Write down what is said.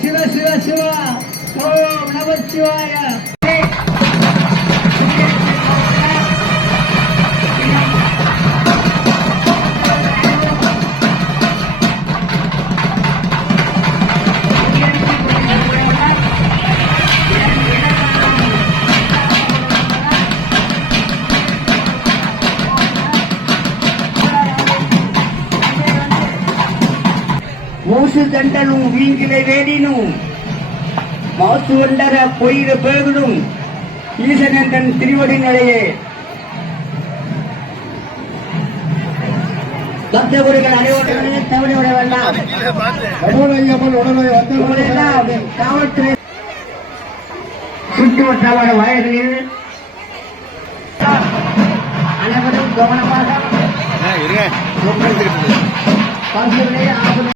శివ శివ శివ ఓం నమ శివాయ మూసు జంటను వీంగిల వేడిను மாசு வண்டர பொய்த பேரிடும் ஈசனன் தன் திருவடி நிலையே. பக்தகுருகள் அனைவருமே தவறி விட வேண்டாம் காவல்துறை வயதில் அனைவரும் கவனமாக